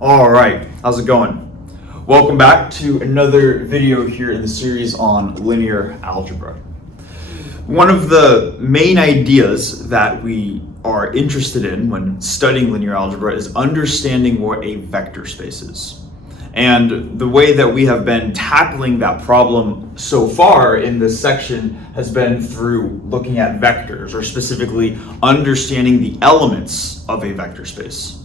All right, how's it going? Welcome back to another video here in the series on linear algebra. One of the main ideas that we are interested in when studying linear algebra is understanding what a vector space is. And the way that we have been tackling that problem so far in this section has been through looking at vectors, or specifically understanding the elements of a vector space.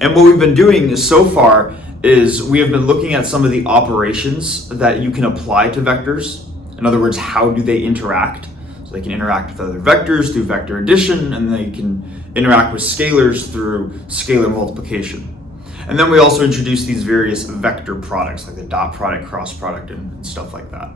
And what we've been doing so far is we have been looking at some of the operations that you can apply to vectors. In other words, how do they interact? So they can interact with other vectors through vector addition, and they can interact with scalars through scalar multiplication. And then we also introduce these various vector products like the dot product, cross product, and stuff like that.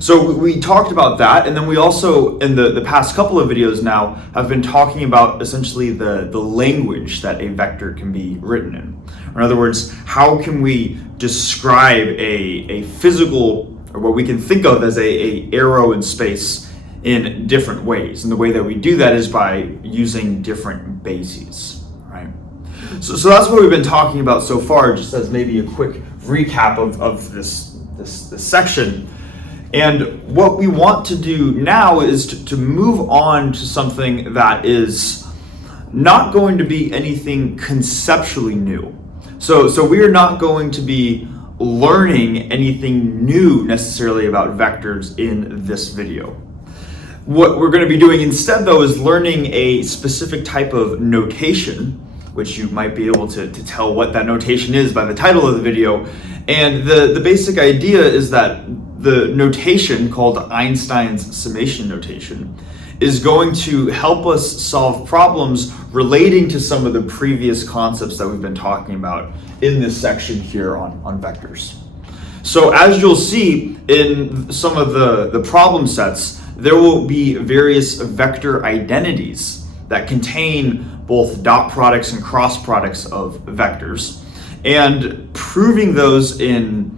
So we talked about that, and then we also, in the past couple of videos now, have been talking about essentially the language that a vector can be written in. In other words, how can we describe a physical, or what we can think of as a arrow in space in different ways. And the way that we do that is by using different bases, right? So that's what we've been talking about so far, just as maybe a quick recap of this section. And what we want to do now is to move on to something that is not going to be anything conceptually new. So we are not going to be learning anything new necessarily about vectors in this video. What we're going to be doing instead, though, is learning a specific type of notation, which you might be able to tell what that notation is by the title of the video. And the basic idea is that the notation called Einstein's summation notation is going to help us solve problems relating to some of the previous concepts that we've been talking about in this section here on vectors. So as you'll see in some of the problem sets, there will be various vector identities that contain both dot products and cross products of vectors, and proving those in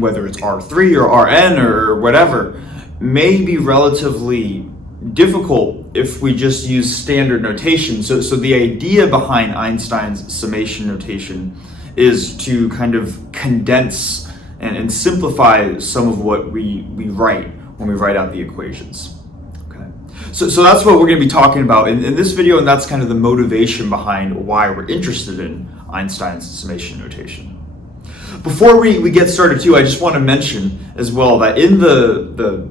whether it's R3 or Rn or whatever may be relatively difficult if we just use standard notation. So the idea behind Einstein's summation notation is to kind of condense and simplify some of what we write when we write out the equations. Okay. So that's what we're going to be talking about in this video, and that's kind of the motivation behind why we're interested in Einstein's summation notation. Before we get started too, I just want to mention as well that in the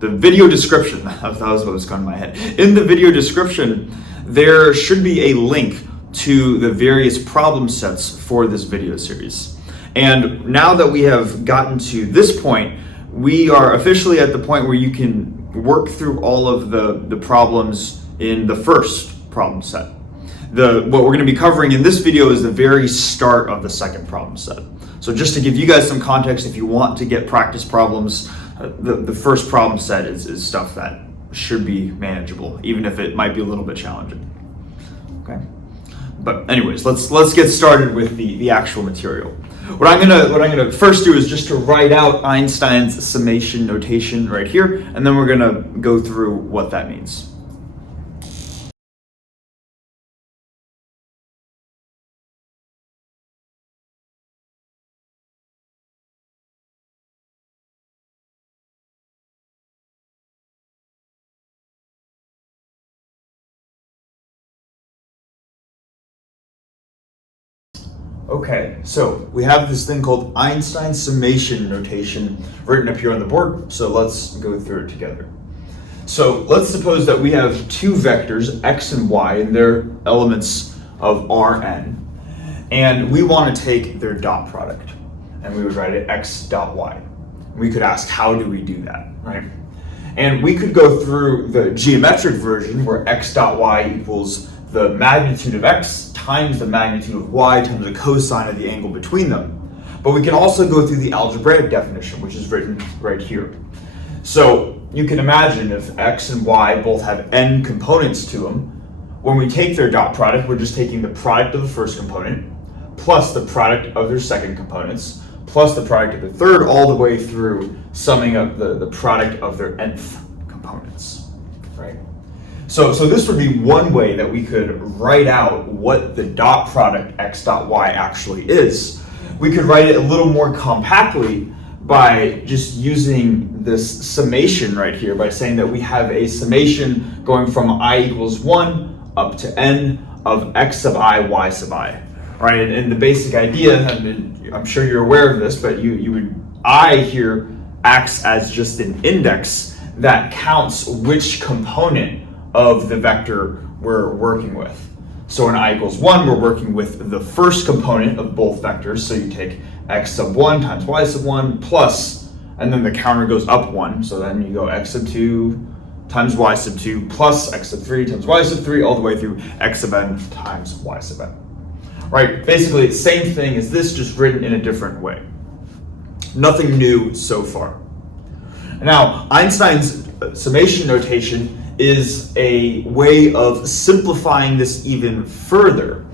video description, that was what was going in my head. In the video description, there should be a link to the various problem sets for this video series. And now that we have gotten to this point, we are officially at the point where you can work through all of the problems in the first problem set. What we're going to be covering in this video is the very start of the second problem set. So just to give you guys some context, if you want to get practice problems, the first problem set is stuff that should be manageable, even if it might be a little bit challenging. Okay. But anyways, let's get started with the actual material. What I'm gonna first do is just to write out Einstein's summation notation right here, and then we're gonna go through what that means. Okay, so we have this thing called Einstein's summation notation written up here on the board, so let's go through it together. So let's suppose that we have two vectors, x and y, and they're elements of Rn, and we want to take their dot product, and we would write it x dot y. We could ask, how do we do that, right? And we could go through the geometric version where x dot y equals the magnitude of x times the magnitude of y times the cosine of the angle between them. But we can also go through the algebraic definition, which is written right here. So you can imagine if x and y both have n components to them, when we take their dot product, we're just taking the product of the first component plus the product of their second components plus the product of the third, all the way through summing up the product of their nth components, right? So this would be one way that we could write out what the dot product x dot y actually is. We could write it a little more compactly by just using this summation right here, by saying that we have a summation going from I equals 1 up to n of x sub I, y sub I, right? And the basic idea, and I'm sure you're aware of this, but you would, I here acts as just an index that counts which component of the vector we're working with. So in I equals 1, we're working with the first component of both vectors. So you take x sub 1 times y sub 1 plus, and then the counter goes up 1. So then you go x sub 2 times y sub 2 plus x sub 3 times y sub 3 all the way through x sub n times y sub n. Right? Basically, the same thing as this, just written in a different way. Nothing new so far. Now, Einstein's summation notation is a way of simplifying this even further.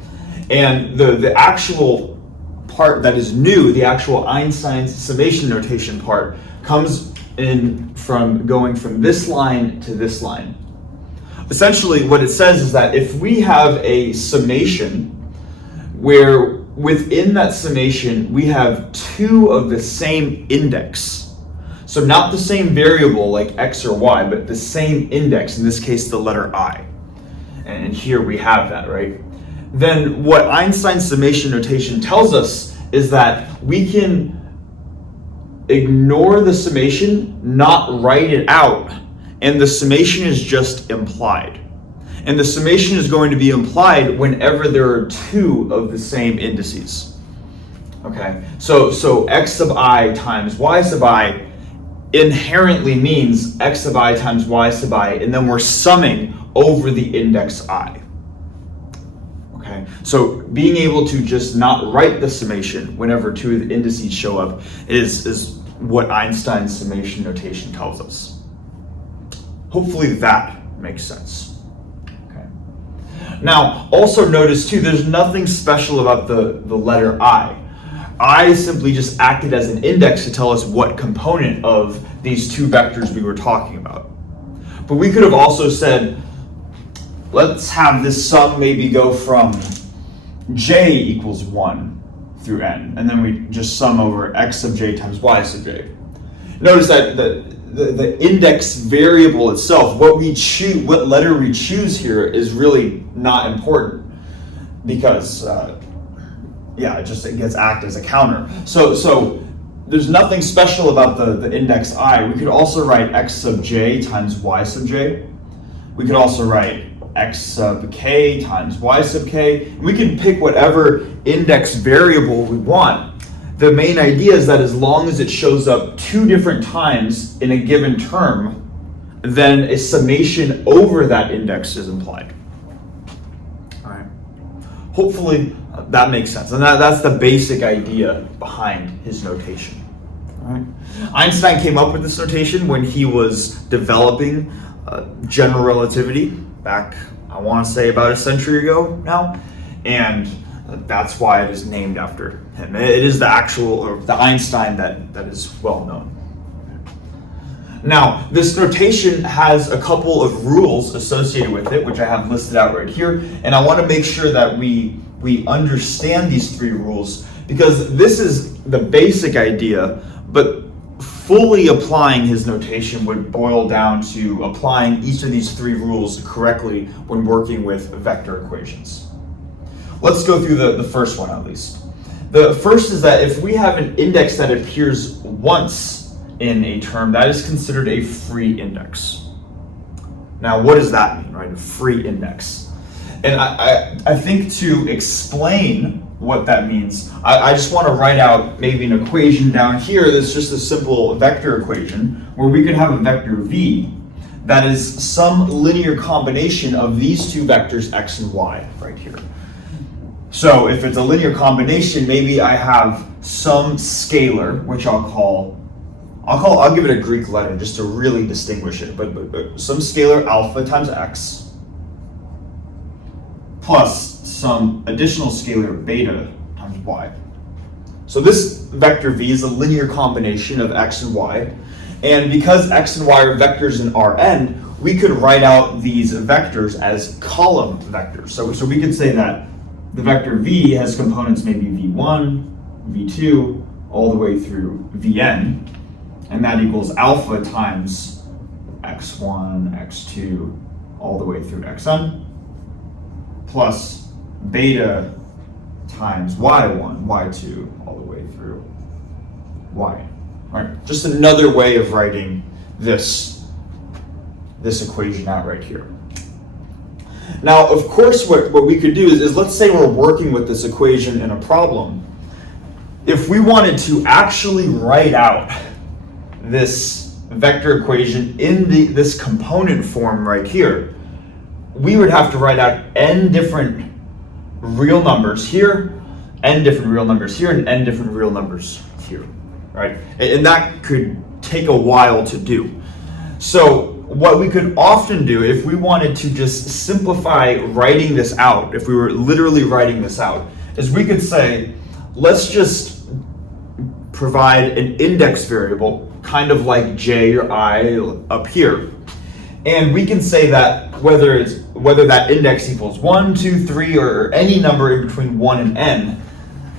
And the actual part that is new, the actual Einstein's summation notation part, comes in from going from this line to this line. Essentially, what it says is that if we have a summation where within that summation we have two of the same index, so not the same variable like x or y, but the same index, in this case the letter I. And here we have that, right? Then what Einstein's summation notation tells us is that we can ignore the summation, not write it out, and the summation is just implied. And the summation is going to be implied whenever there are two of the same indices. Okay, so x sub I times y sub I inherently means x sub I times y sub I, and then we're summing over the index I. Okay, so being able to just not write the summation whenever two of the indices show up is what Einstein's summation notation tells us. Hopefully that makes sense. Okay. Now, also notice too, there's nothing special about the letter I. I simply just acted as an index to tell us what component of these two vectors we were talking about. But we could have also said, let's have this sum maybe go from j equals 1 through n, and then we just sum over x sub j times y sub j. Notice that the index variable itself, what letter we choose here is really not important, because it gets act as a counter. So there's nothing special about the index I. We could also write x sub j times y sub j. We could also write x sub k times y sub k. We can pick whatever index variable we want. The main idea is that as long as it shows up two different times in a given term, then a summation over that index is implied. All right. Hopefully that makes sense. And that's the basic idea behind his notation. All right. Einstein came up with this notation when he was developing general relativity back, I want to say, about a century ago now. And that's why it is named after him. It is the Einstein that is well known. Now, this notation has a couple of rules associated with it, which I have listed out right here. And I want to make sure that we understand these three rules, because this is the basic idea, but fully applying his notation would boil down to applying each of these three rules correctly when working with vector equations. Let's go through the first one at least. The first is that if we have an index that appears once in a term, that is considered a free index. Now, what does that mean, right? A free index. And I think to explain what that means, I just want to write out maybe an equation down here that's just a simple vector equation where we could have a vector v that is some linear combination of these two vectors x and y right here. So if it's a linear combination, maybe I have some scalar, which I'll give it a Greek letter just to really distinguish it, but some scalar alpha times x plus some additional scalar beta times y. So this vector v is a linear combination of x and y, and because x and y are vectors in Rn, we could write out these vectors as column vectors. So we could say that the vector v has components maybe v1, v2, all the way through vn, and that equals alpha times x1, x2, all the way through xn, plus beta times y1, y2, all the way through yn. Right? Just another way of writing this equation out right here. Now, of course, what we could do is let's say we're working with this equation in a problem. If we wanted to actually write out this vector equation in this component form right here, we would have to write out n different real numbers here, n different real numbers here, and n different real numbers here, right? And that could take a while to do. So what we could often do if we wanted to just simplify writing this out, if we were literally writing this out, is we could say, let's just provide an index variable, kind of like j or I up here. And we can say that whether that index equals 1, 2, 3, or any number in between 1 and n,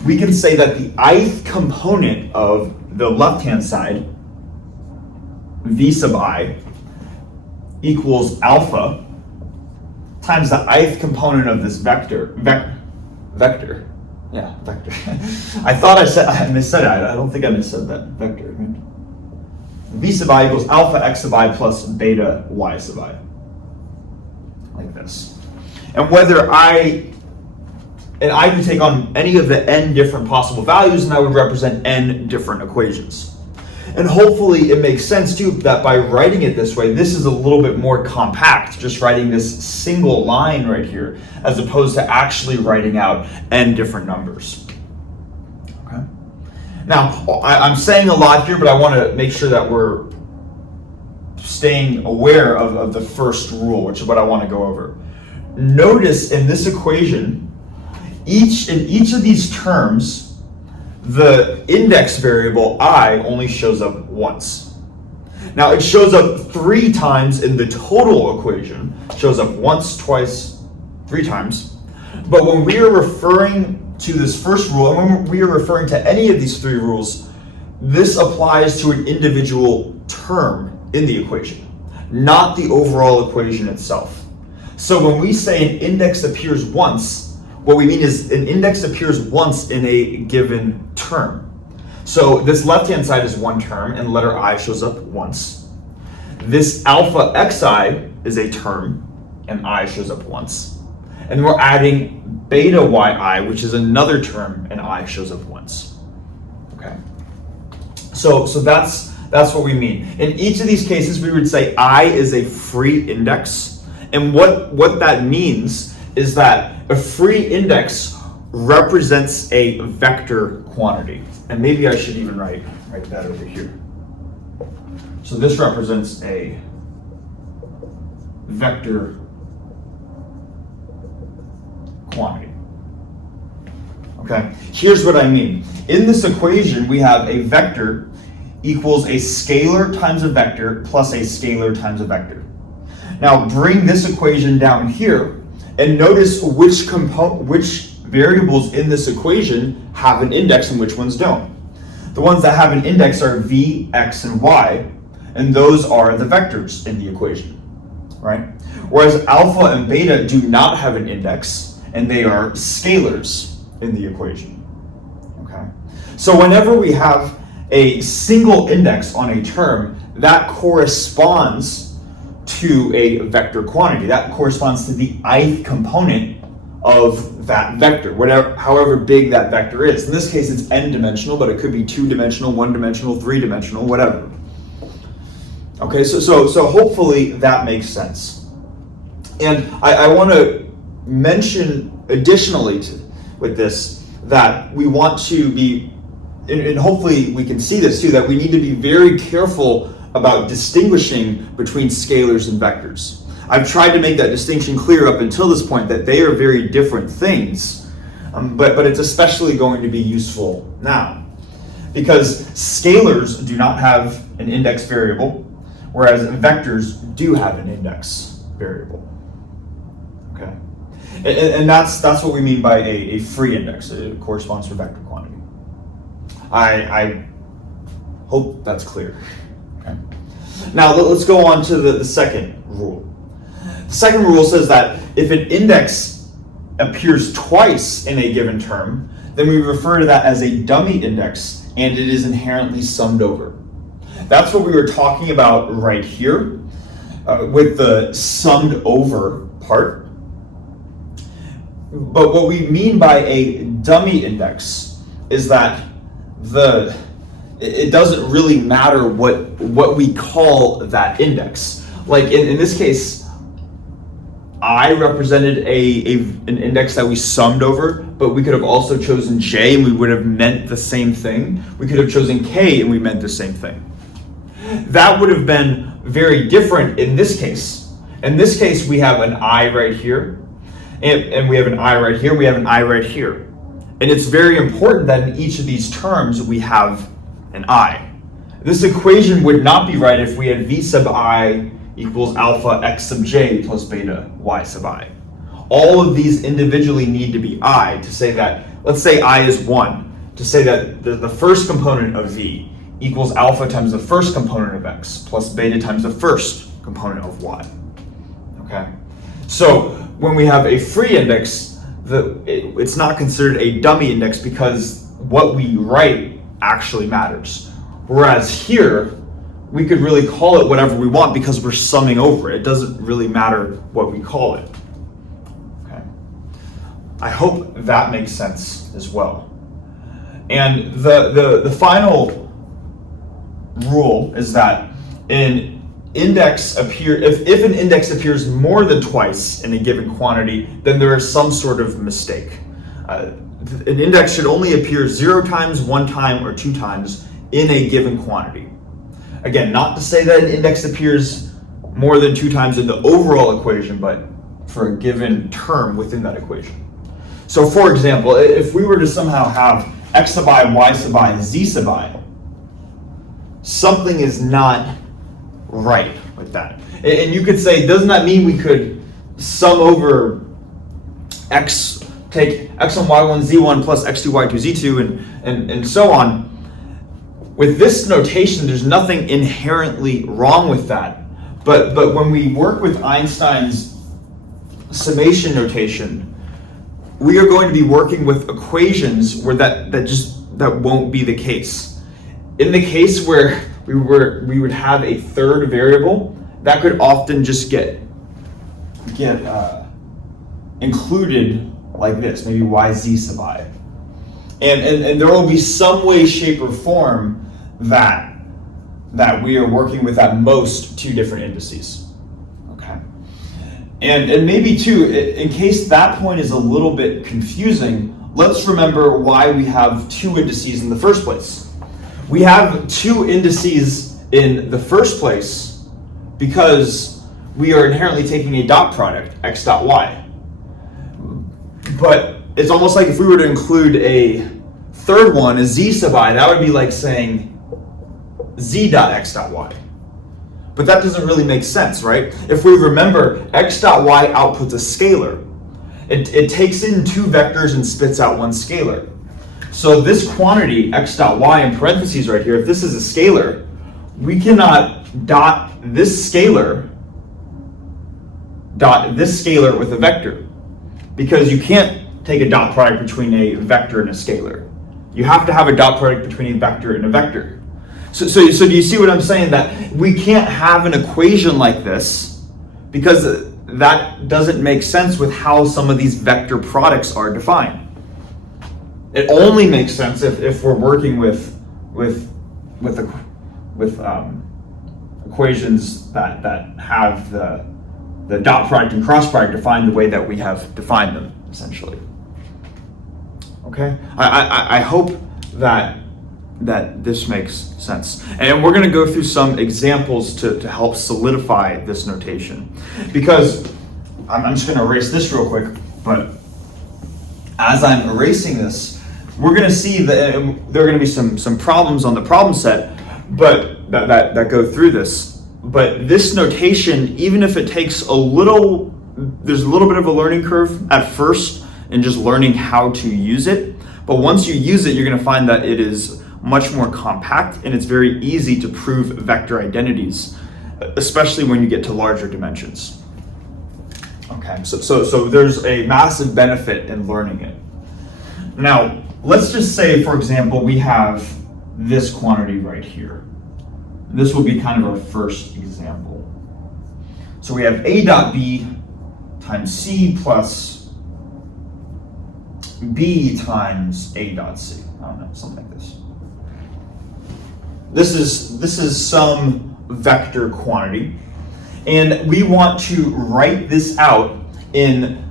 we can say that the ith component of the left-hand side, v sub I, equals alpha times the ith component of this vector. Yeah, vector. I thought I missaid it. I don't think I missaid that. Vector. Right? V sub I equals alpha x sub I plus beta y sub I. Like this. And whether I can take on any of the n different possible values, and that would represent n different equations. And hopefully it makes sense too that by writing it this way, this is a little bit more compact, just writing this single line right here, as opposed to actually writing out n different numbers. Okay. Now, I'm saying a lot here, but I want to make sure that we're staying aware of the first rule, which is what I want to go over. Notice in this equation, in each of these terms, the index variable I only shows up once. Now it shows up 3 times in the total equation. It shows up once, twice, 3 times. But when we are referring to this first rule, and when we are referring to any of these 3 rules, this applies to an individual term in the equation, not the overall equation itself. So when we say an index appears once, what we mean is an index appears once in a given term. So this left-hand side is one term, and letter I shows up once. This alpha xi is a term, and I shows up once. And we're adding beta yi, which is another term, and I shows up once. Okay. So that's what we mean. In each of these cases, we would say I is a free index, and what that means is that a free index represents a vector quantity. And maybe I should even write that over here. So this represents a vector quantity. Okay, here's what I mean. In this equation, we have a vector equals a scalar times a vector plus a scalar times a vector. Now bring this equation down here, and notice which variables in this equation have an index and which ones don't. The ones that have an index are v, x, and y, and those are the vectors in the equation, right? Whereas alpha and beta do not have an index, and they are scalars in the equation, okay? So whenever we have a single index on a term, that corresponds to a vector quantity. That corresponds to the ith component of that vector, however big that vector is. In this case, it's n-dimensional, but it could be 2-dimensional, 1-dimensional, 3-dimensional, whatever. Okay, so hopefully that makes sense. And I want to mention additionally with this that we want to be, and hopefully we can see this too, that we need to be very careful about distinguishing between scalars and vectors. I've tried to make that distinction clear up until this point, that they are very different things, but it's especially going to be useful now. Because scalars do not have an index variable, whereas vectors do have an index variable. Okay, and that's what we mean by a free index. It corresponds to a vector quantity. I hope that's clear. Okay. Now let's go on to the second rule. The second rule says that if an index appears twice in a given term, then we refer to that as a dummy index, and it is inherently summed over. That's what we were talking about right here with the summed over part. But what we mean by a dummy index is that it doesn't really matter what we call that index. Like in this case, I represented an index that we summed over, but we could have also chosen J and we would have meant the same thing. We could have chosen K and we meant the same thing. That would have been very different in this case. In this case, we have an I right here, and we have an I right here, we have an I right here. And it's very important that in each of these terms we have an I. This equation would not be right if we had V sub I equals alpha x sub j plus beta y sub I. All of these individually need to be I to say that, let's say I is 1, to say that the first component of V equals alpha times the first component of x plus beta times the first component of y. Okay? So when we have a free index, it's not considered a dummy index because what we write actually matters. Whereas here, we could really call it whatever we want because we're summing over it. It doesn't really matter what we call it. Okay. I hope that makes sense as well. And the final rule is that if an index appears more than twice in a given quantity, then there is some sort of mistake. An index should only appear 0 times, 1 time, or 2 times in a given quantity. Again, not to say that an index appears more than 2 times in the overall equation, but for a given term within that equation. So for example, if we were to somehow have x sub I, y sub I, and z sub I, something is not right with that. And you could say, doesn't that mean we could sum over take x1, y1, z1 plus x2, y2, z2, and so on? With this notation, there's nothing inherently wrong with that. But when we work with Einstein's summation notation, we are going to be working with equations where that won't be the case. In the case where we would have a third variable, that could often just get included like this, maybe yz sub I. And there will be some way, shape, or form that we are working with at most 2 different indices. Okay. And maybe too, in case that point is a little bit confusing, let's remember why we have 2 indices in the first place. We have 2 indices in the first place because we are inherently taking a dot product, x dot y. But it's almost like if we were to include a third one, a z sub I, that would be like saying z dot x dot y. But that doesn't really make sense, right? If we remember, x dot y outputs a scalar. It takes in 2 vectors and spits out 1 scalar. So this quantity, x dot y in parentheses right here, if this is a scalar, we cannot dot this scalar with a vector, because you can't take a dot product between a vector and a scalar. You have to have a dot product between a vector and a vector. So do you see what I'm saying? That we can't have an equation like this because that doesn't make sense with how some of these vector products are defined. It only makes sense if we're working with equations that have the dot product and cross product defined the way that we have defined them, essentially. Okay, I hope that this makes sense. And we're going to go through some examples to help solidify this notation. Because I'm just going to erase this real quick, but as I'm erasing this, we're going to see that there are going to be some problems on the problem set, but that go through this. But this notation, even if it takes there's a little bit of a learning curve at first in just learning how to use it. But once you use it, you're going to find that it is much more compact and it's very easy to prove vector identities, especially when you get to larger dimensions. Okay, so there's a massive benefit in learning it. Now, let's just say, for example, we have this quantity right here. This will be kind of our first example. So we have A dot B times C plus B times A dot C. I don't know, something like this. This is some vector quantity, and we want to write this out in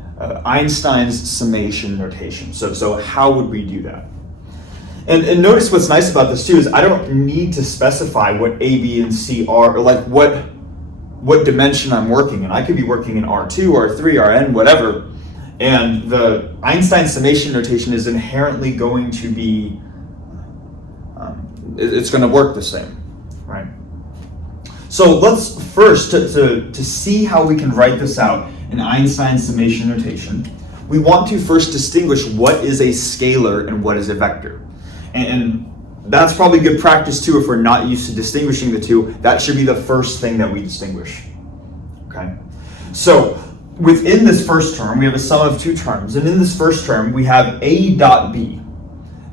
Einstein's summation notation. So how would we do that? And notice what's nice about this too is I don't need to specify what A, B, and C are, or like what dimension I'm working in. I could be working in R2, R3, Rn, whatever. And the Einstein summation notation is inherently going to be, it's going to work the same, right? So let's first, to see how we can write this out in Einstein summation notation, we want to first distinguish what is a scalar and what is a vector. And that's probably good practice too if we're not used to distinguishing the two. That should be the first thing that we distinguish, okay? So within this first term, we have a sum of two terms. And in this first term, we have A dot B.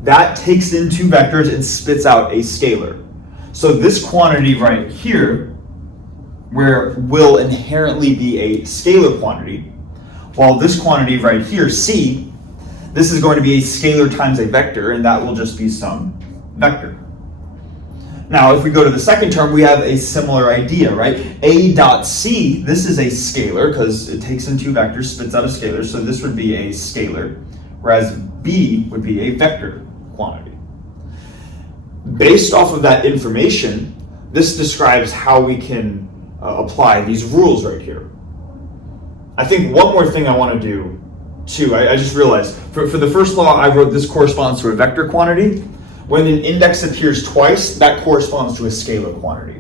That takes in two vectors and spits out a scalar. So this quantity right here, where will inherently be a scalar quantity, while this quantity right here, C, this is going to be a scalar times a vector, and that will just be some vector. Now, if we go to the second term, we have a similar idea, right? A dot C, this is a scalar because it takes in two vectors, spits out a scalar, so this would be a scalar, whereas B would be a vector quantity. Based off of that information, this describes how we can apply these rules right here. I think one more thing I want to do too, I just realized, for the first law I wrote this corresponds to a vector quantity. When an index appears twice, that corresponds to a scalar quantity.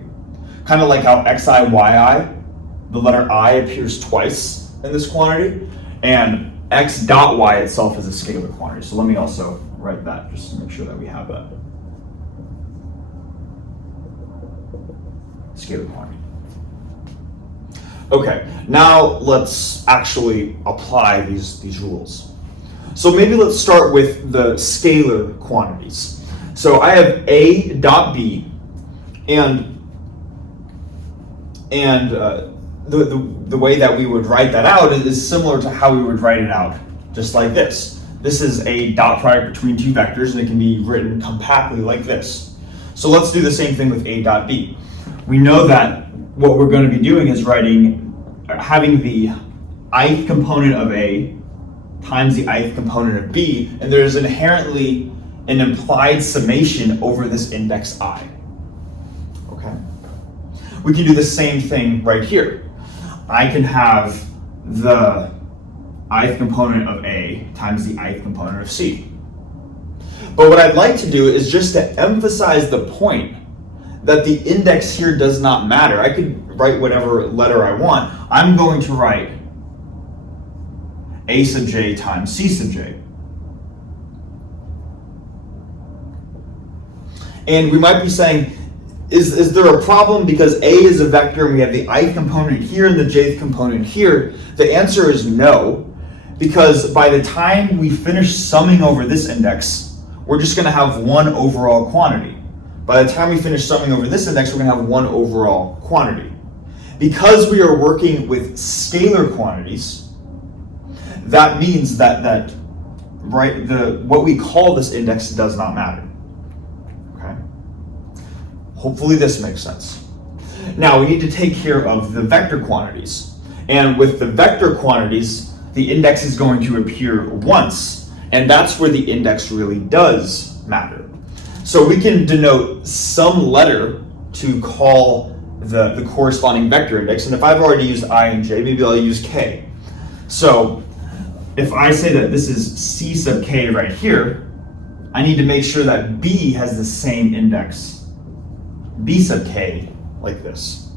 Kind of like how xi, yi, the letter I appears twice in this quantity, and x dot y itself is a scalar quantity. So let me also write that just to make sure that we have that. Scalar quantity. Okay, now let's actually apply these rules. So maybe let's start with the scalar quantities. So I have A dot B, and the way that we would write that out is similar to how we would write it out, just like this. This is a dot product between two vectors, and it can be written compactly like this. So let's do the same thing with A dot B. We know that what we're going to be doing is having the ith component of A times the ith component of B, and there's inherently an implied summation over this index I. Okay? We can do the same thing right here. I can have the ith component of A times the ith component of C. But what I'd like to do is just to emphasize the point that the index here does not matter. I could write whatever letter I want. I'm going to write A sub j times C sub j. And we might be saying, is there a problem because A is a vector and we have the ith component here and the jth component here? The answer is no, because by the time we finish summing over this index, we're just going to have one overall quantity. By the time we finish summing over this index, we're going to have one overall quantity. Because we are working with scalar quantities, that means that what we call this index does not matter. Okay? Hopefully this makes sense. Now we need to take care of the vector quantities. And with the vector quantities, the index is going to appear once, and that's where the index really does matter. So we can denote some letter to call the corresponding vector index, and if I've already used I and j, maybe I'll use k. So if I say that this is C sub k right here, I need to make sure that B has the same index, B sub k, like this.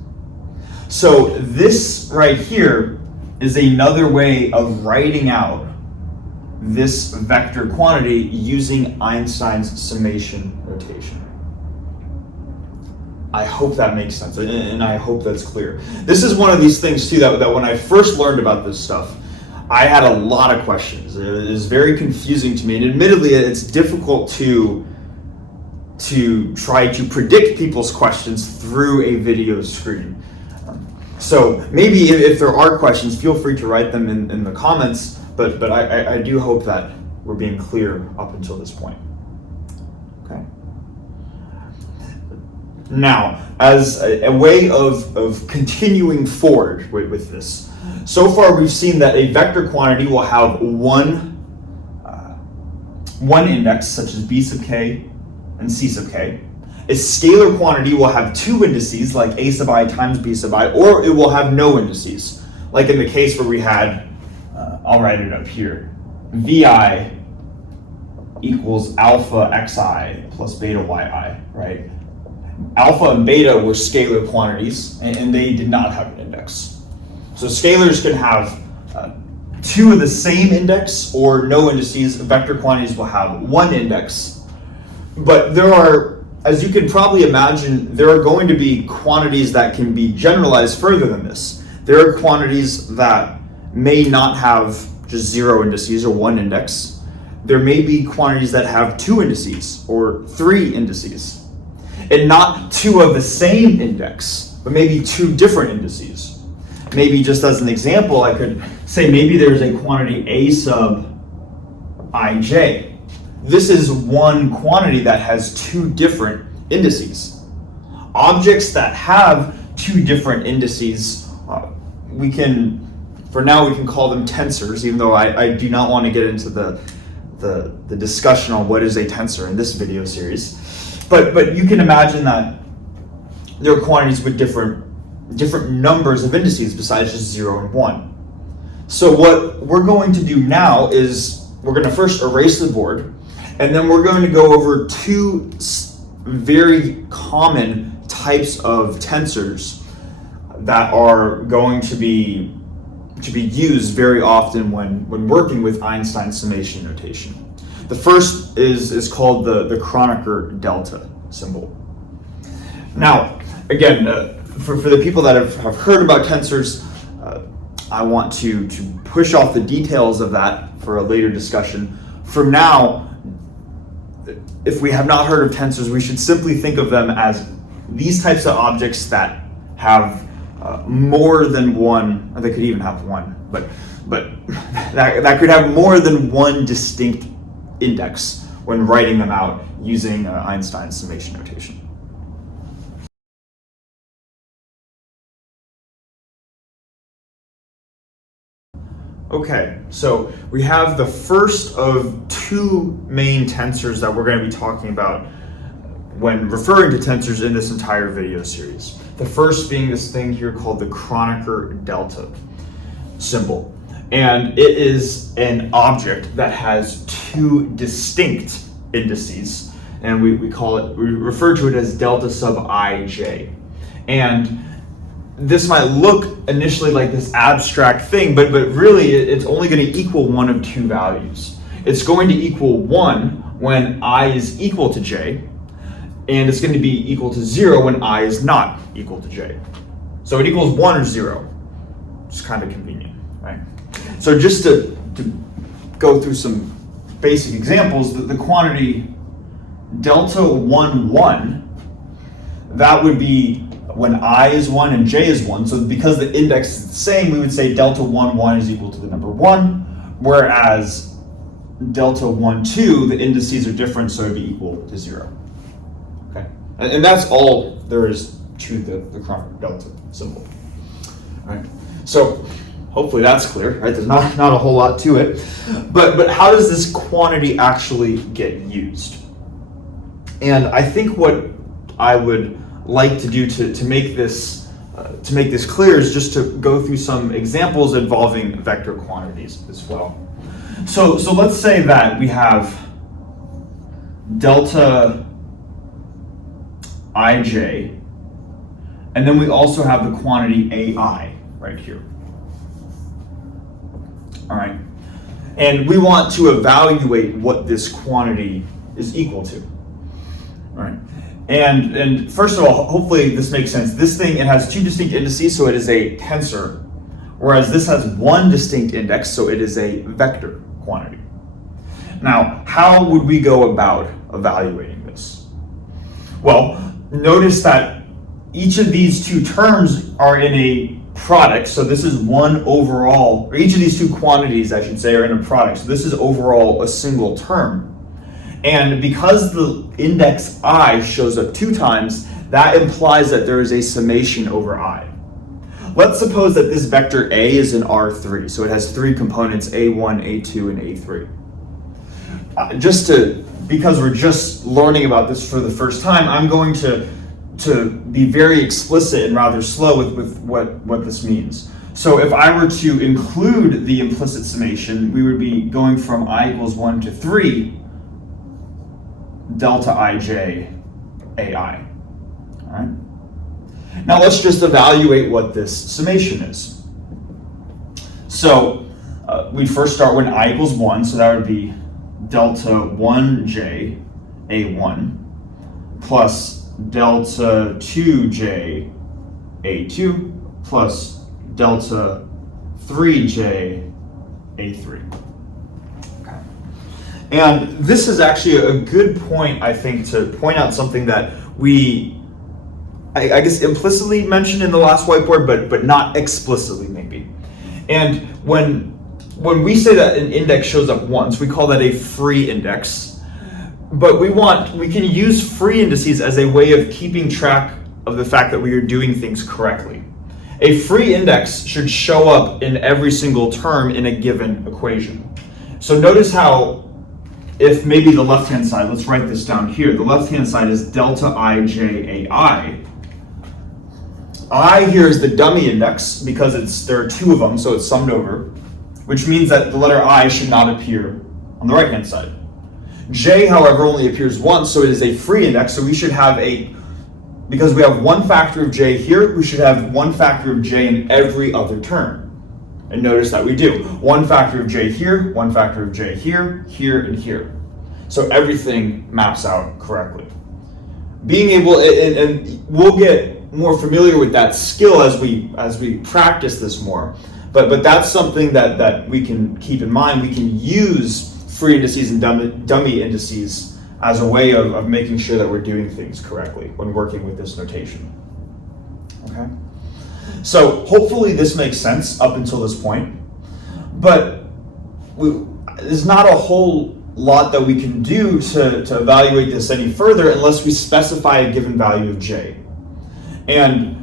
So this right here is another way of writing out this vector quantity using Einstein's summation notation. I hope that makes sense, and I hope that's clear. This is one of these things too that when I first learned about this stuff, I had a lot of questions. It is very confusing to me, and admittedly it's difficult to try to predict people's questions through a video screen. So maybe if there are questions, feel free to write them in the comments, but I do hope that we're being clear up until this point. Okay. Now, as a way of continuing forward with this, so far we've seen that a vector quantity will have one index, such as b sub k and c sub k. A scalar quantity will have two indices, like a sub I times b sub I, or it will have no indices, like in the case where we had, I'll write it up here, vi equals alpha xi plus beta yi, right? Alpha and beta were scalar quantities, and they did not have an index. So scalars can have two of the same index or no indices. Vector quantities will have one index. But there are, as you can probably imagine, there are going to be quantities that can be generalized further than this. There are quantities that may not have just zero indices or one index. There may be quantities that have two indices or three indices. And not two of the same index, but maybe two different indices. Maybe just as an example, I could say maybe there's a quantity a sub ij. This is one quantity that has two different indices. Objects that have two different indices, for now we can call them tensors, even though I do not want to get into the discussion on what is a tensor in this video series. But you can imagine that there are quantities with different numbers of indices besides just 0 and 1. So what we're going to do now is we're going to first erase the board, and then we're going to go over two very common types of tensors that are going to be used very often when working with Einstein's summation notation. The first is called the Kronecker delta symbol. Now, again, for the people that have heard about tensors, I want to push off the details of that for a later discussion. For now, if we have not heard of tensors, we should simply think of them as these types of objects that have more than one, or they could even have one, but that could have more than one distinct index when writing them out using Einstein's summation notation. Okay, so we have the first of two main tensors that we're going to be talking about when referring to tensors in this entire video series. The first being this thing here called the Kronecker delta symbol. And it is an object that has two distinct indices, and we refer to it as delta sub ij. And this might look initially like this abstract thing, but really it's only going to equal one of two values. It's going to equal 1 when I is equal to j, and it's going to be equal to 0 when I is not equal to j. So it equals 1 or 0. It's kind of convenient, right? So just to go through some basic examples, the quantity delta 1, 1, that would be when I is 1 and j is 1. So because the index is the same, we would say delta 1, 1 is equal to the number 1, whereas delta 1, 2, the indices are different, so it would be equal to 0. Okay, and that's all there is to the Kronecker delta symbol. All right, so hopefully that's clear, right? There's not a whole lot to it, but how does this quantity actually get used? And I think what I would like to do to make this clear is just to go through some examples involving vector quantities as well. So let's say that we have delta ij, And then we also have the quantity AI right here. All right. And we want to evaluate what this quantity is equal to. All right. And first of all, hopefully this makes sense. This thing, it has two distinct indices, so it is a tensor, whereas this has one distinct index, so it is a vector quantity. Now, how would we go about evaluating this? Well, notice that each of these two terms are in a product, so this is one overall, or each of these two quantities, I should say, are in a product, so this is overall a single term. And because the index I shows up 2 times, that implies that there is a summation over I. Let's suppose that this vector A is in R3, so it has 3 components, A1, A2, and A3. Because we're just learning about this for the first time, I'm going to be very explicit and rather slow with what this means. So if I were to include the implicit summation, we would be going from I equals 1 to 3, delta ij ai. All right. Now let's just evaluate what this summation is. So we'd first start when I equals 1, so that would be delta 1j a1 plus delta 2j a2 plus delta 3j a3. Okay. And this is actually a good point, I think, to point out something that I guess implicitly mentioned in the last whiteboard, but not explicitly maybe. And when we say that an index shows up once, we call that a free index. But we can use free indices as a way of keeping track of the fact that we are doing things correctly. A free index should show up in every single term in a given equation. So notice how, if maybe the left-hand side, let's write this down here. The left-hand side is delta ij ai. I here is the dummy index because there are 2 of them, so it's summed over, which means that the letter I should not appear on the right-hand side. J, however, only appears once, so it is a free index, so we should have because we have 1 factor of j here, we should have 1 factor of j in every other term. And notice that we do. 1 factor of j here, 1 factor of j here, here, and here. So everything maps out correctly. Being able, and we'll get more familiar with that skill as we practice this more, but that's something that we can keep in mind. We can use free indices and dummy indices as a way of making sure that we're doing things correctly when working with this notation. Okay? So hopefully this makes sense up until this point, but there's not a whole lot that we can do to evaluate this any further unless we specify a given value of j. And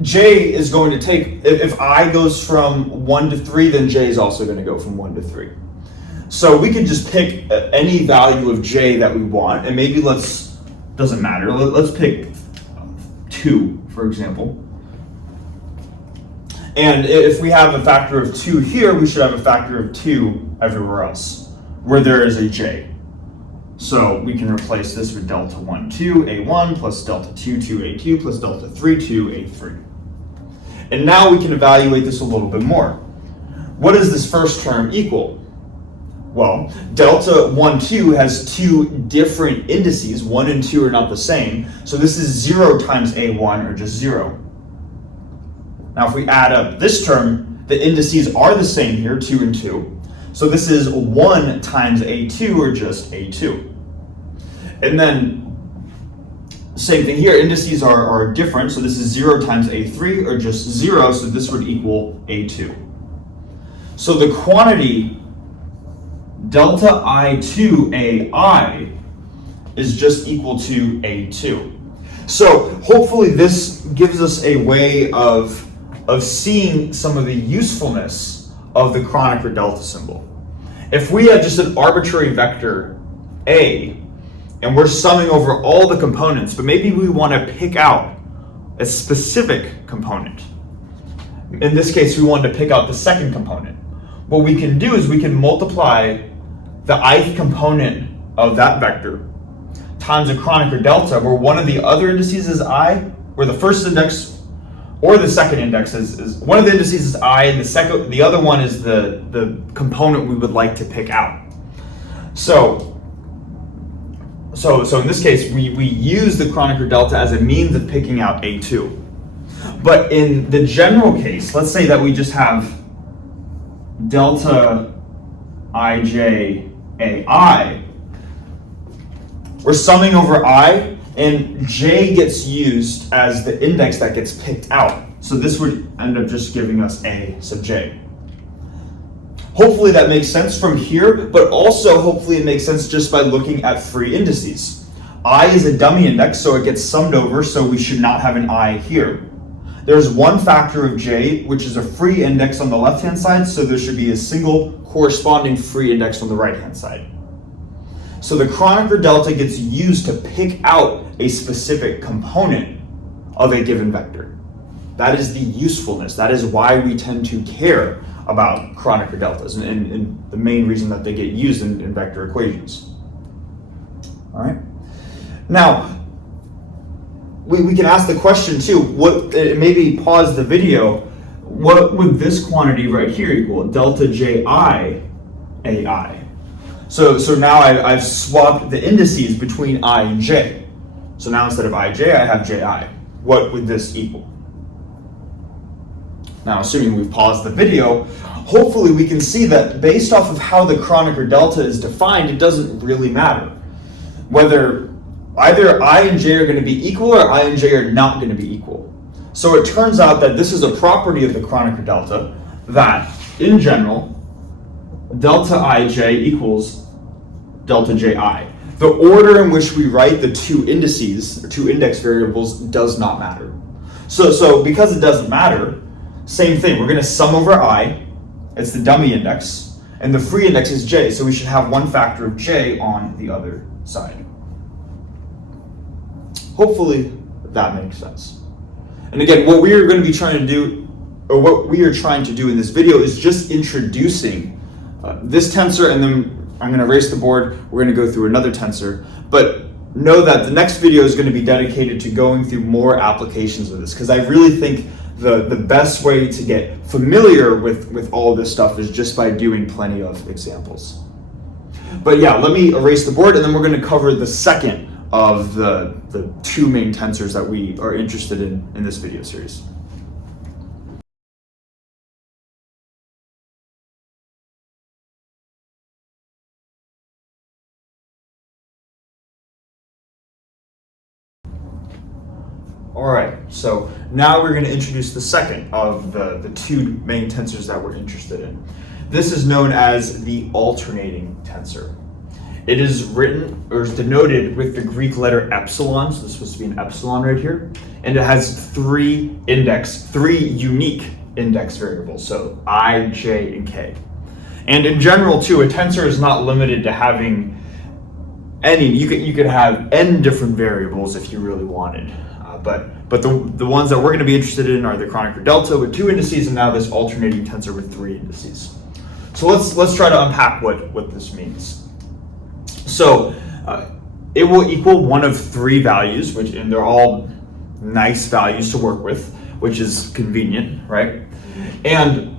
j is going to take, if I goes from 1 to 3, then j is also going to go from 1 to 3. So we could just pick any value of j that we want, and maybe doesn't matter, let's pick 2, for example. And if we have a factor of 2 here, we should have a factor of 2 everywhere else, where there is a j. So we can replace this with delta 1, 2, a1 plus delta 2, 2, a2 plus delta 3, 2, a3. And now we can evaluate this a little bit more. What does this first term equal? Well, delta 1, 2 has 2 different indices. 1 and 2 are not the same. So this is 0 times a1, or just 0. Now if we add up this term, the indices are the same here, 2 and 2. So this is 1 times a2, or just a2. And then same thing here, indices are different, so this is 0 times a3, or just 0, so this would equal a2. So the quantity delta I2 ai is just equal to a2. So hopefully this gives us a way of seeing some of the usefulness of the Kronecker delta symbol. If we have just an arbitrary vector a, and we're summing over all the components, but maybe we want to pick out a specific component. In this case, we wanted to pick out the second component. What we can do is we can multiply the ith component of that vector times a Kronecker delta, where one of the other indices is I, where the first index or the second index is one of the indices is I, and the other one is the component we would like to pick out. So in this case, we use the Kronecker delta as a means of picking out A2. But in the general case, let's say that we just have delta ij ai. We're summing over I, and j gets used as the index that gets picked out. So this would end up just giving us a sub j. Hopefully that makes sense from here, but also hopefully it makes sense just by looking at free indices. I is a dummy index, so it gets summed over, so we should not have an I here. There's one factor of j, which is a free index on the left-hand side, so there should be a single corresponding free index on the right-hand side. So the Kronecker delta gets used to pick out a specific component of a given vector. That is the usefulness. That is why we tend to care about Kronecker deltas, and the main reason that they get used in vector equations. All right. Now, we can ask the question too, maybe pause the video, what would this quantity right here equal? Delta ji ai. So now I've swapped the indices between I and j. So now instead of ij, I have ji. What would this equal? Now, assuming we've paused the video, hopefully we can see that based off of how the Kronecker delta is defined, it doesn't really matter. Whether either I and j are going to be equal or I and j are not going to be equal. So it turns out that this is a property of the Kronecker delta that, in general, delta ij equals delta ji. The order in which we write the two indices, or two index variables, does not matter. So because it doesn't matter, same thing, we're going to sum over I, it's the dummy index, and the free index is j, so we should have one factor of j on the other side. Hopefully that makes sense. And again, what we are going to be trying to do, or what we are trying to do in this video, is just introducing this tensor, and then I'm going to erase the board, we're going to go through another tensor, but know that the next video is going to be dedicated to going through more applications of this, because I really think the best way to get familiar with all this stuff is just by doing plenty of examples. But yeah, let me erase the board, and then we're going to cover the second of the two main tensors that we are interested in this video series. All right, so now we're going to introduce the second of the two main tensors that we're interested in. This is known as the alternating tensor. It is written or is denoted with the Greek letter epsilon, so this is supposed to be an epsilon right here, and it has three unique index variables, so I, j, and k. And in general too, a tensor is not limited to having any, you could have n different variables if you really wanted. But the ones that we're going to be interested in are the Kronecker delta with two indices, and now this alternating tensor with three indices. So let's try to unpack what this means. So it will equal one of three values, and they're all nice values to work with, which is convenient, right? And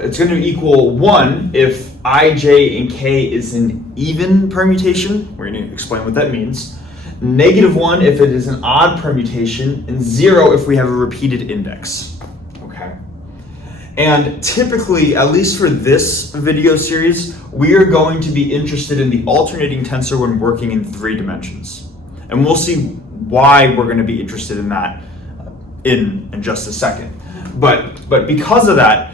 it's going to equal 1 if I, j, and k is an even permutation. We're going to explain what that means. -1 if it is an odd permutation, and 0 if we have a repeated index. Okay. And typically, at least for this video series, we are going to be interested in the alternating tensor when working in 3 dimensions. And we'll see why we're going to be interested in that in just a second. But because of that,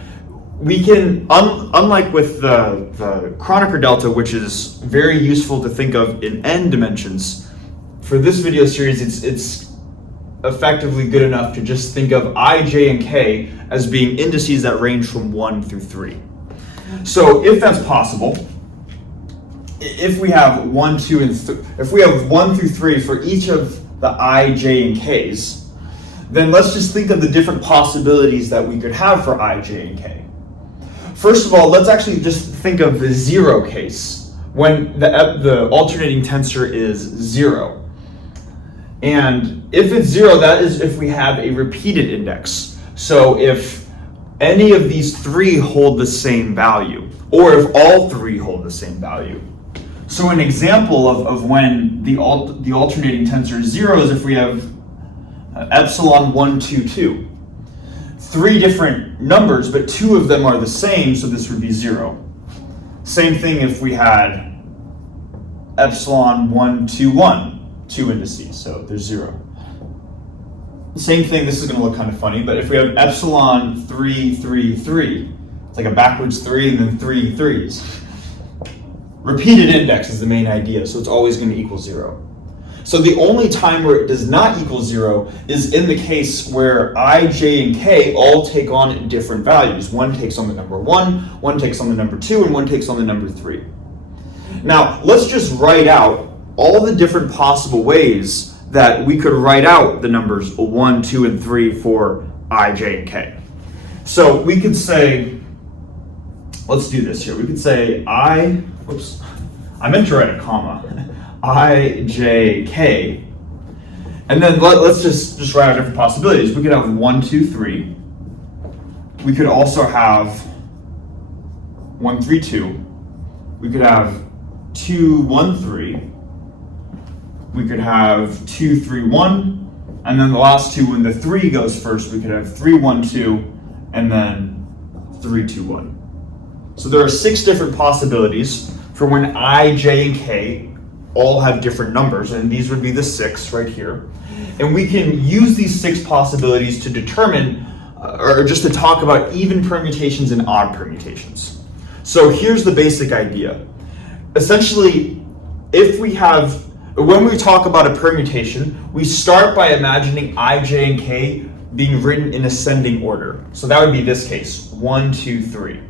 we can, unlike with the Kronecker delta, which is very useful to think of in n dimensions, for this video series, it's effectively good enough to just think of I, j, and k as being indices that range from 1 through 3. So if that's possible, if we have 1, 2, and if we have 1 through 3 for each of the I, j, and k's, then let's just think of the different possibilities that we could have for I, j, and k. First of all, let's actually just think of the 0 case when the alternating tensor is 0. And if it's 0, that is if we have a repeated index. So if any of these 3 hold the same value, or if all 3 hold the same value. So an example of when the alternating tensor is 0 is if we have epsilon 1, 2, 2. 3 different numbers, but 2 of them are the same, so this would be 0. Same thing if we had epsilon 1, 2, 1, 2 indices, so there's 0. Same thing, this is going to look kind of funny, but if we have epsilon 3, 3, 3, it's like a backwards 3 and then 3 3s. Repeated index is the main idea, so it's always going to equal 0. So the only time where it does not equal 0 is in the case where I, j, and k all take on different values. One takes on the number 1, one takes on the number 2, and one takes on the number 3. Now, let's just write out all the different possible ways that we could write out the numbers 1, 2, and 3 for I, j, and k. So we could say, let's do this here. We could say I meant to write a comma. I, j, k. And then let's just write out different possibilities. We could have 1, 2, 3. We could also have 1, 3, 2. We could have 2, 1, 3. We could have 2, 3, 1. And then the last two, when the 3 goes first, we could have 3, 1, 2, and then 3, 2, 1. So there are 6 different possibilities for when I, j, and k all have different numbers, and these would be the 6 right here. And we can use these 6 possibilities to determine, or just to talk about even permutations and odd permutations. So here's the basic idea. Essentially, when we talk about a permutation, we start by imagining I, j, and k being written in ascending order. So that would be this case, 1, 2, 3.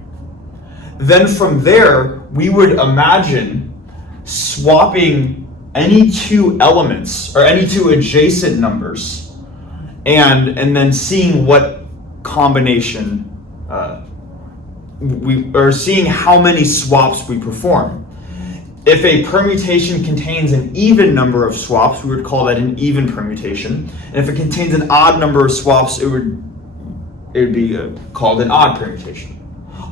Then from there, we would imagine swapping any 2 elements or any 2 adjacent numbers and then seeing what combination seeing how many swaps we perform. If a permutation contains an even number of swaps, we would call that an even permutation. And if it contains an odd number of swaps, it would be called an odd permutation.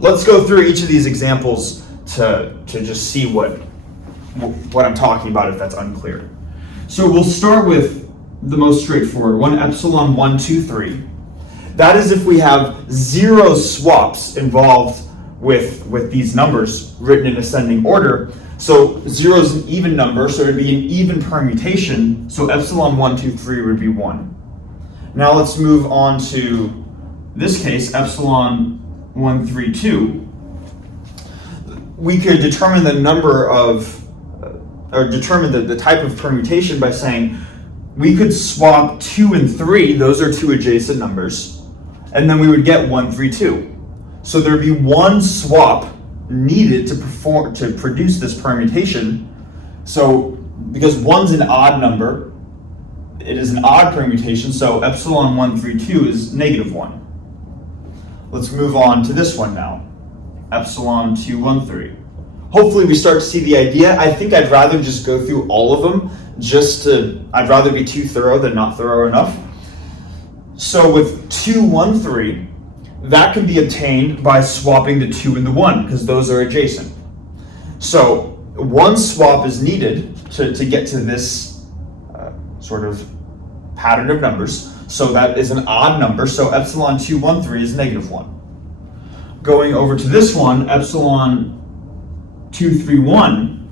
Let's go through each of these examples to just see what I'm talking about if that's unclear. So we'll start with the most straightforward one, epsilon 1, 2, 3. That is if we have 0 swaps involved with these numbers written in ascending order. So 0 is an even number, so it would be an even permutation. So epsilon 1, 2, 3 would be 1. Now let's move on to this case, epsilon 1, 3, 2. We could determine the number of, or determine the type of permutation by saying we could swap 2 and 3, those are 2 adjacent numbers, and then we would get 1, 3, 2. So there would be 1 swap needed to produce this permutation. So because 1's an odd number, it is an odd permutation, so epsilon 1, 3, 2 is negative 1. Let's move on to this one now, epsilon 2, 1, 3. Hopefully we start to see the idea. I think I'd rather just go through all of them, I'd rather be too thorough than not thorough enough. So with 2, 1, 3, that can be obtained by swapping the 2 and the 1, because those are adjacent. So 1 swap is needed to get to this sort of pattern of numbers. So that is an odd number, so epsilon 2, 1, 3 is negative 1. Going over to this one, epsilon 2, 3, 1,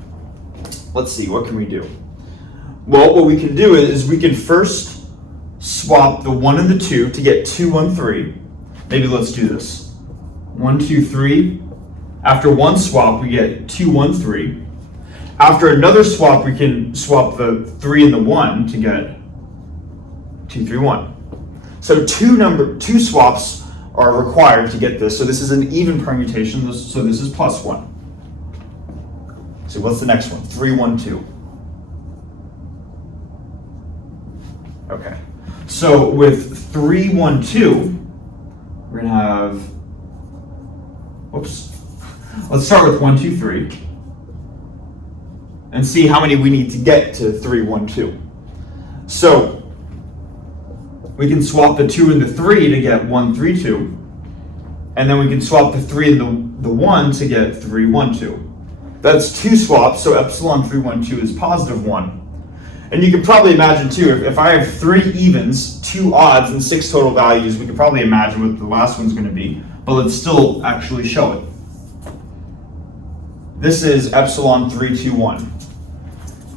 let's see, what can we do? Well, what we can do is we can first swap the 1 and the 2 to get 2, 1, 3. Maybe let's do this. 1, 2, 3. After 1 swap, we get 2, 1, 3. After another swap, we can swap the 3 and the 1 to get 2, 3, 1. So two swaps are required to get this. So this is an even permutation, so this is plus 1. So what's the next one? 3, 1, 2. Okay. So with 3, 1, 2, we're going to have, let's start with 1, 2, 3 and see how many we need to get to 3, 1, 2. So we can swap the 2 and the 3 to get 1, 3, 2. And then we can swap the 3 and the 1 to get 3, 1, 2. That's 2 swaps, so epsilon 3, 1, 2 is positive 1. And you can probably imagine too, if I have 3 evens, 2 odds, and 6 total values, we can probably imagine what the last one's going to be. But let's still actually show it. This is epsilon 3, 2, 1.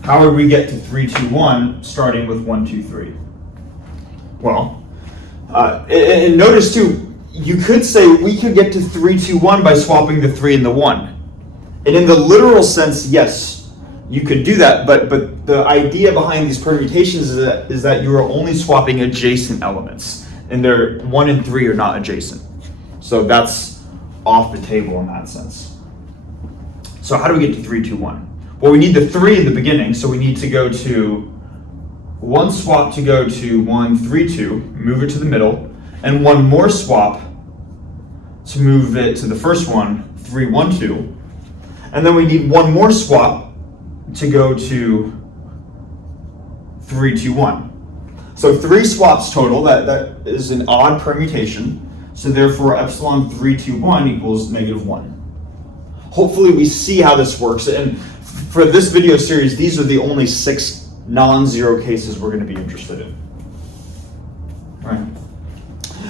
How would we get to 3, 2, 1 starting with 1, 2, 3? Well, and notice too, you could say we could get to 3, 2, 1 by swapping the 3 and the 1. And in the literal sense, yes, you could do that, but the idea behind these permutations is that you are only swapping adjacent elements, and they're 1 and 3 are not adjacent. So that's off the table in that sense. So how do we get to 3, 2, 1? Well, we need the 3 in the beginning, so we need to go to one swap to go to 1, 3, 2, move it to the middle, and one more swap to move it to the first one, 3, 1, 2. And then we need one more swap to go to 3, 2, 1. So 3 swaps total, that is an odd permutation. So therefore epsilon 3, 2, 1 equals -1. Hopefully we see how this works. And for this video series, these are the only 6 non-zero cases we're going to be interested in. All right.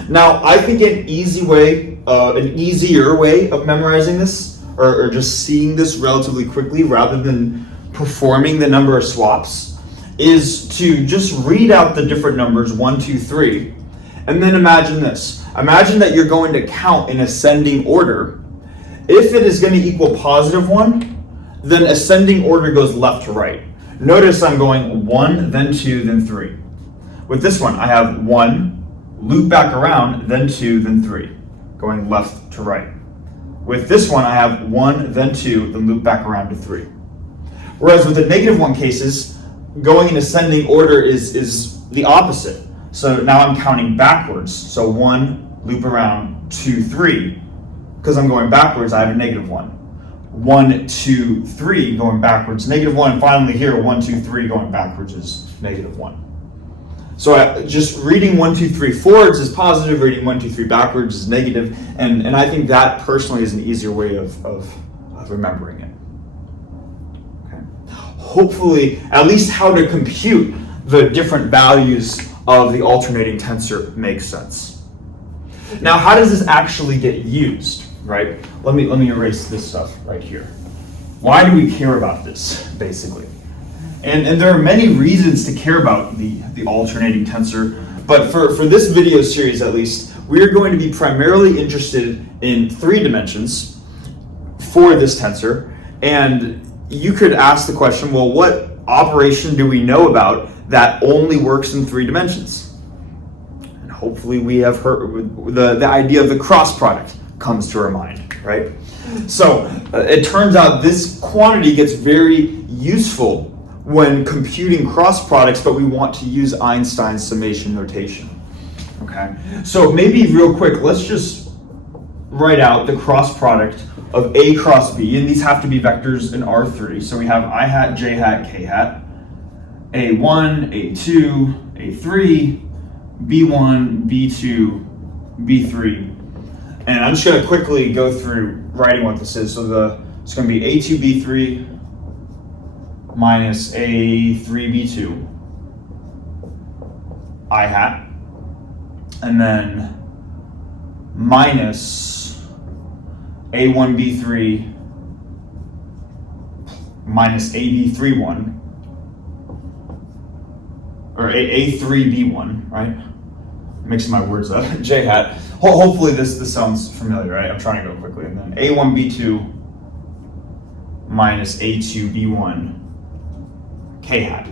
Now, I think an easier way of memorizing this, or just seeing this relatively quickly rather than performing the number of swaps, is to just read out the different numbers 1, 2, 3, and then imagine this. Imagine that you're going to count in ascending order. If it is going to equal +1, then ascending order goes left to right. Notice I'm going 1, then 2, then 3. With this one, I have 1, loop back around, then 2, then 3, going left to right. With this one, I have 1, then 2, then loop back around to 3. Whereas with the -1 cases, going in ascending order is the opposite. So now I'm counting backwards. So 1, loop around, 2, 3. Because I'm going backwards, I have a -1. 1, 2, 3 going backwards, -1. And finally here, 1, 2, 3 going backwards is -1. So just reading 1, 2, 3 forwards is positive, reading 1, 2, 3 backwards is negative, and I think that personally is an easier way of remembering it. Okay. Hopefully, at least how to compute the different values of the alternating tensor makes sense. Now, how does this actually get used, right? Let me erase this stuff right here. Why do we care about this, basically? And there are many reasons to care about the alternating tensor, but for this video series at least, we're going to be primarily interested in 3 dimensions for this tensor. And you could ask the question, well, what operation do we know about that only works in 3 dimensions? And hopefully we have heard the idea of the cross product comes to our mind, right? So it turns out this quantity gets very useful when computing cross products, but we want to use Einstein's summation notation. Okay, so maybe real quick, let's just write out the cross product of A cross B, and these have to be vectors in R3. So we have I hat, J hat, K hat, A1, A2, A3, B1, B2, B3. And I'm just going to quickly go through writing what this is. So it's going to be A2, B3, minus A3B2 I hat, and then minus A1B3 minus AB31, or A3B1, right? Mixing my words up. J hat. Hopefully this sounds familiar, right? I'm trying to go quickly. And then A1B2 minus A2B1 K hat.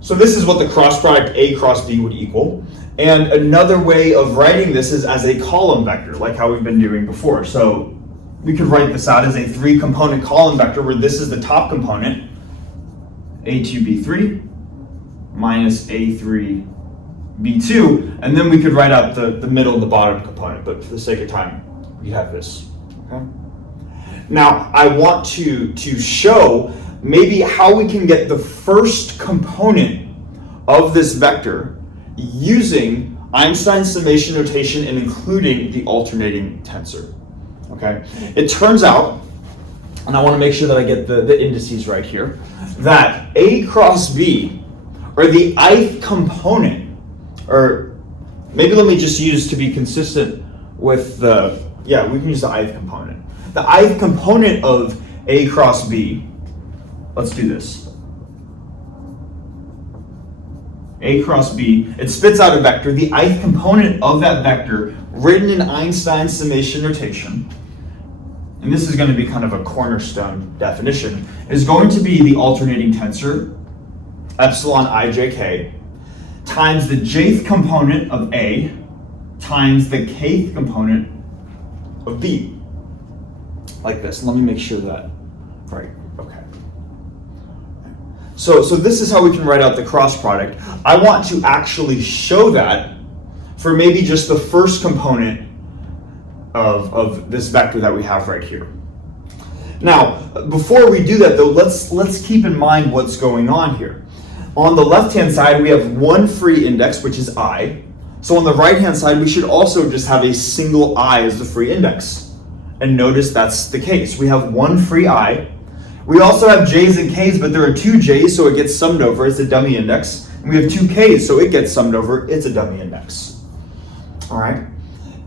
So this is what the cross product A cross B would equal. And another way of writing this is as a column vector, like how we've been doing before. So we could write this out as a 3-component column vector where this is the top component, A2B3 minus A3B2, and then we could write out the middle and the bottom component, but for the sake of time, we have this. Okay? Now, I want to show maybe how we can get the first component of this vector using Einstein's summation notation and including the alternating tensor. Okay? It turns out, and I want to make sure that I get the indices right here, that A cross B, or the ith component, or maybe let me just use, to be consistent with the, yeah, we can use the ith component. The ith component of A cross B, let's do this. A cross B, it spits out a vector. The ith component of that vector, written in Einstein's summation notation, and this is going to be kind of a cornerstone definition, is going to be the alternating tensor, epsilon ijk, times the jth component of A, times the kth component of B. Like this. Let me make sure that, right, okay. So this is how we can write out the cross product. I want to actually show that for maybe just the first component of this vector that we have right here. Now, before we do that though, let's keep in mind what's going on here. On the left-hand side, we have one free index, which is I. So on the right-hand side, we should also just have a single I as the free index. And notice that's the case. We have one free I. We also have j's and k's, but there are two j's, so it gets summed over. It's a dummy index. And we have two k's, so it gets summed over. It's a dummy index. All right.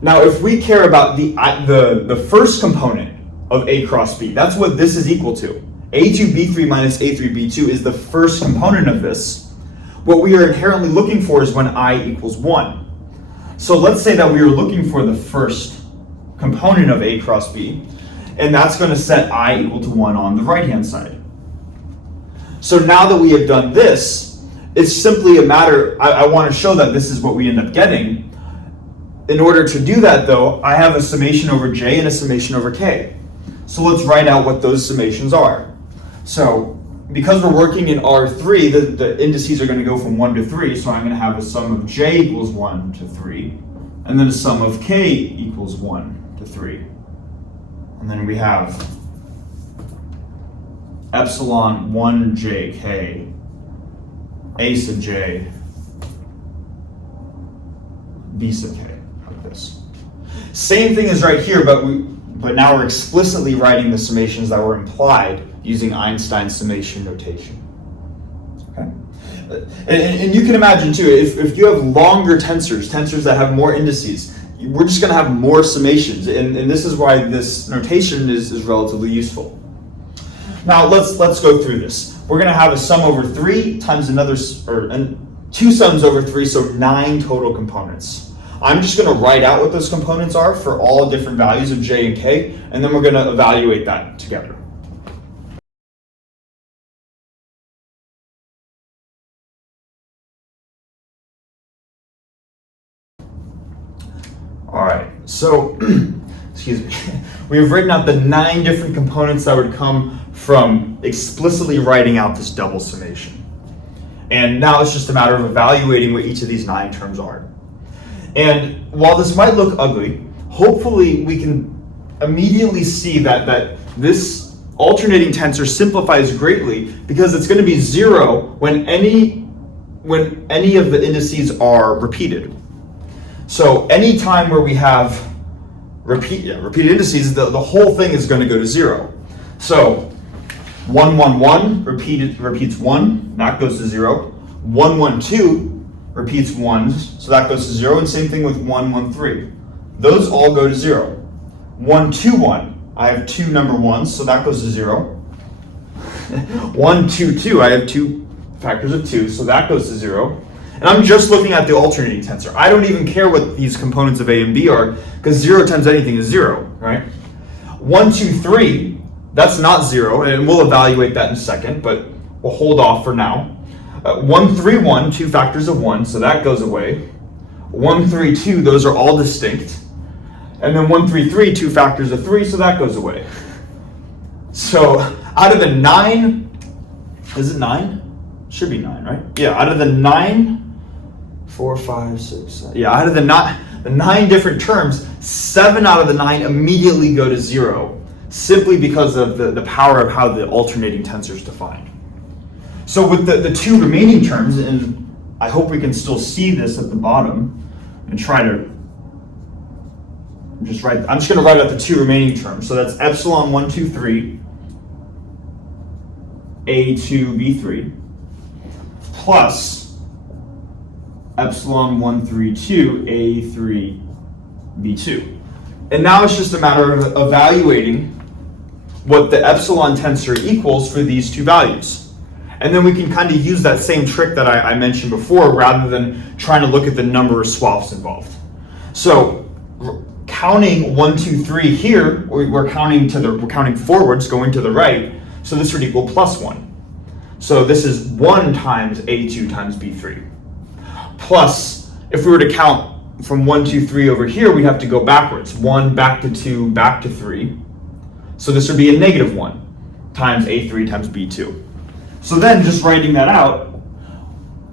Now, if we care about the first component of A cross B, that's what this is equal to. A2B3 minus A3B2 is the first component of this. What we are inherently looking for is when I equals 1. So let's say that we are looking for the first component of A cross B, and that's going to set I equal to 1 on the right-hand side. So now that we have done this, it's simply a matter, I want to show that this is what we end up getting. In order to do that though, I have a summation over J and a summation over K. So let's write out what those summations are. So because we're working in R3, the indices are going to go from 1 to 3, so I'm going to have a sum of J equals 1 to 3, and then a sum of K equals 1 to 3. And then we have epsilon 1jk, A sub j, B sub k, like this. Same thing is right here, but now we're explicitly writing the summations that were implied using Einstein's summation notation. Okay? And you can imagine too, if you have longer tensors that have more indices, we're just going to have more summations, and this is why this notation is relatively useful. Now let's go through this. We're going to have a sum over 3 times another, and 2 sums over 3, so 9 total components. I'm just going to write out what those components are for all different values of J and K, and then we're going to evaluate that together. All right, so, excuse me, we have written out the 9 different components that would come from explicitly writing out this double summation. And now it's just a matter of evaluating what each of these 9 terms are. And while this might look ugly, hopefully we can immediately see that this alternating tensor simplifies greatly, because it's going to be 0 when any of the indices are repeated. So any time where we have repeated indices, the whole thing is going to go to 0. So 1, 1, 1 repeats 1, that goes to 0. 1, 1, 2 repeats 1, so that goes to 0, and same thing with 1, 1, 3. Those all go to 0. 1, 2, 1, I have 2 number 1s, so that goes to 0. 1, 2, 2, I have 2 factors of 2, so that goes to 0. And I'm just looking at the alternating tensor. I don't even care what these components of A and B are, because 0 times anything is 0, right? 1, 2, 3, that's not 0, and we'll evaluate that in a second, but we'll hold off for now. 1, 3, 1, 2 factors of 1, so that goes away. 1, 3, 2, those are all distinct. And then 1, 3, 3, 2 factors of 3, so that goes away. So out of the 9, is it 9? Should be 9, right? Yeah, out of the 9, 4, 5, 6, 7. Yeah, out of the 9 different terms, 7 out of the 9 immediately go to 0, simply because of the power of how the alternating tensor is defined. So with the 2 remaining terms, and I hope we can still see this at the bottom and try to I'm just going to write out the two remaining terms. So that's epsilon 1, 2, 3, A2, B3, plus epsilon 1, 3, 2, A3, B2. And now it's just a matter of evaluating what the epsilon tensor equals for these two values. And then we can kind of use that same trick that I mentioned before, rather than trying to look at the number of swaps involved. So counting 1, 2, 3 here, we're counting forwards, going to the right. So this would equal plus 1. So this is 1 times A2 times B3. Plus, if we were to count from 1, 2, 3 over here, we'd have to go backwards. 1 back to 2 back to 3. So this would be a negative 1 times A3 times B2. So then just writing that out,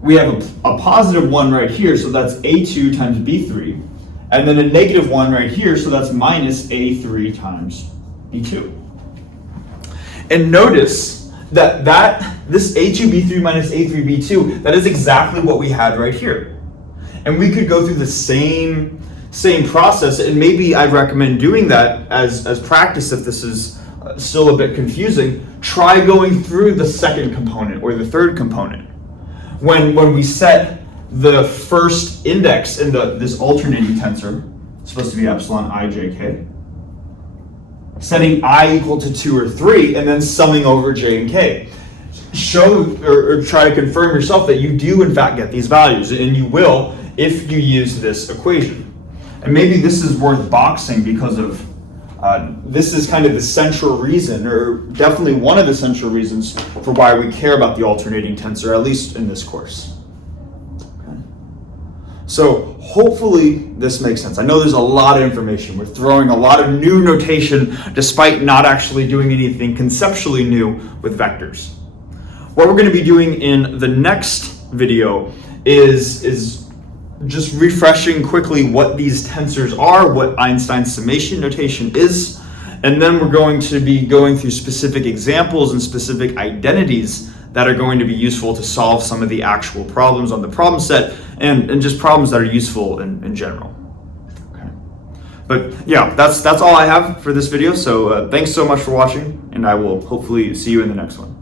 we have a positive 1 right here, so that's A2 times B3. And then a negative 1 right here, so that's minus A3 times B2. And notice that this A2, B3 minus A3, B2, that is exactly what we had right here. And we could go through the same process, and maybe I'd recommend doing that as practice if this is still a bit confusing. Try going through the second component or the third component. When we set the first index in this alternating tensor, it's supposed to be epsilon I, j, k, setting I equal to 2 or 3, and then summing over j and k. Show or try to confirm yourself that you do in fact get these values, and you will if you use this equation. And maybe this is worth boxing because of this is kind of the central reason, or definitely one of the central reasons for why we care about the alternating tensor, at least in this course. Okay. So hopefully this makes sense. I know there's a lot of information. We're throwing a lot of new notation despite not actually doing anything conceptually new with vectors. What we're going to be doing in the next video is just refreshing quickly what these tensors are, what Einstein's summation notation is, and then we're going to be going through specific examples and specific identities that are going to be useful to solve some of the actual problems on the problem set, and just problems that are useful in general. Okay. But yeah, that's all I have for this video, so thanks so much for watching, and I will hopefully see you in the next one.